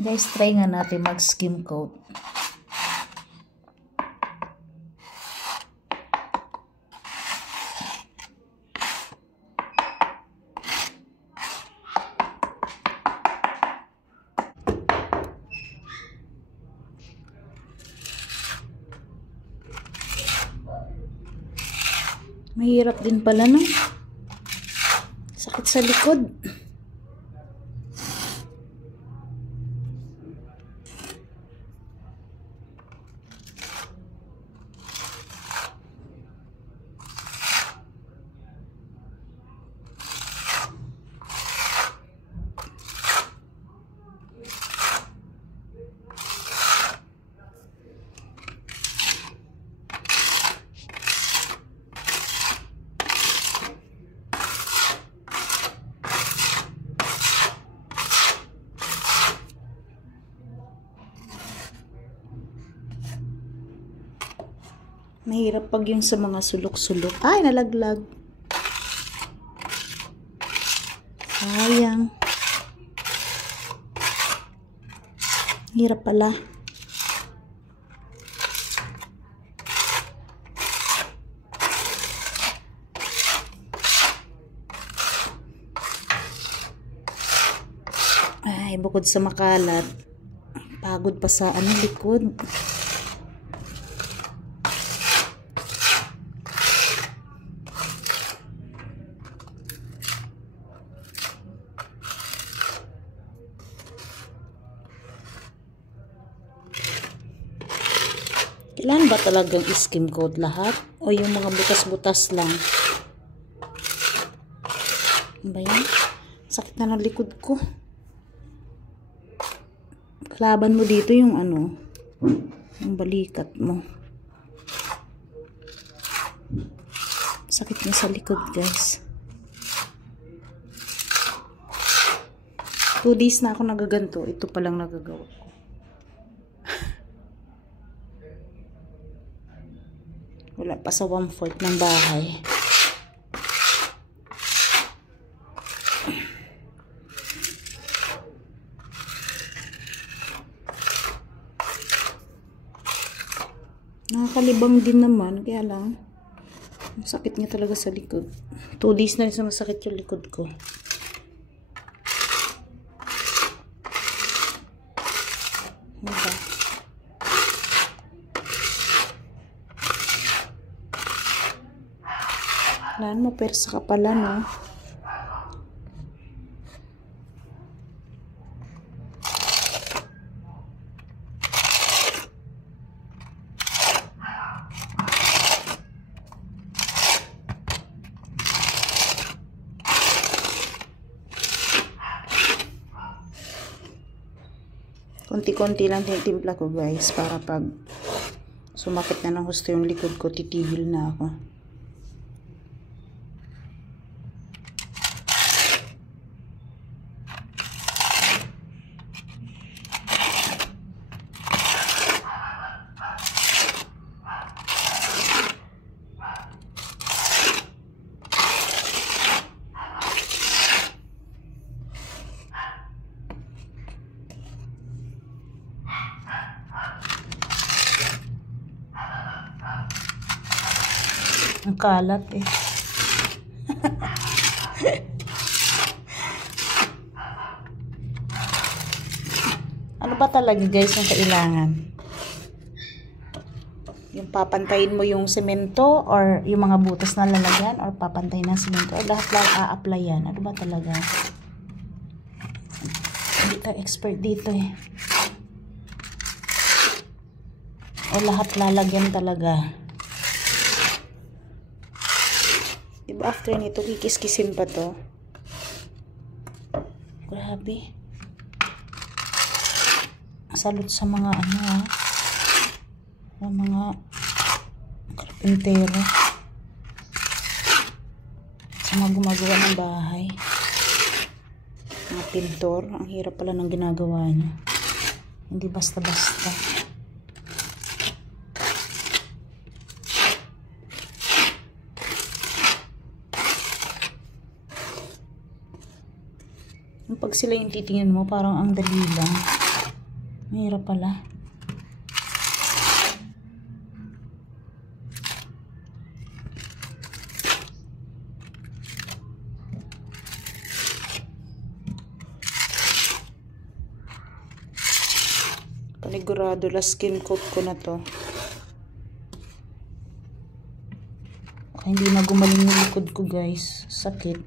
Guys, try nga natin mag-skim coat. Mahirap din pala, no? Sakit sa likod. Mahirap pag yung sa mga sulok-sulok. Ay, nalaglag. Sayang. Hirap pala. Ay, bukod sa makalat, pagod pa sa likod. Kailan ba talagang skim coat lahat? O yung mga butas-butas lang? Ano ba yan? Sakit na ng likod ko. Kalaban mo dito yung ano, yung balikat mo. Sakit na sa likod, guys. 2 days na ako nagaganto. Ito pa lang nagagawa ko. Wala pa sa 1/4 ng bahay. Nakakalibang din naman. Kaya lang, ang sakit niya talaga sa likod. 2 days na rin sumasakit yung likod ko. Diba? Kailangan mo, persa ka pala, no? Konti-konti lang tinitimpla ko, guys, para pag sumakit na ng gusto yung likod ko, titigil na ako. Ang kalat eh. Ano ba talaga, guys, ang kailangan? Yung papantayin mo yung semento or yung mga butas na lalagyan or papantayin ng semento or lahat lang a-applyan? Ano ba talaga? Hindi ka expert dito eh. O lahat lalagyan talaga? Diba after nito, kikis-kisin pa to? Grabe. Salot sa mga ano ha. Sa mga karpentero. Sa mga gumagawa ng bahay. Mga pintor. Ang hirap pala ng ginagawa niya. Hindi basta-basta. Pag sila yung titingin mo, parang ang dali lang. Mahirap pala. Panigurado, last skin coat ko na to. Baka hindi na gumaling yung likod ko, guys. Sakit.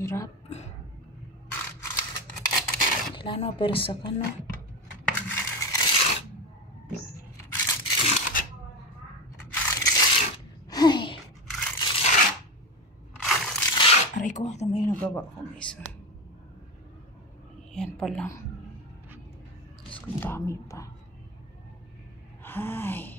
Hirap. Kailangan persa ka, no? Ay. Aray ko, ito mo yung nagawa ko, guys. Yan pa lang. Tapos kung dami pa. Ay.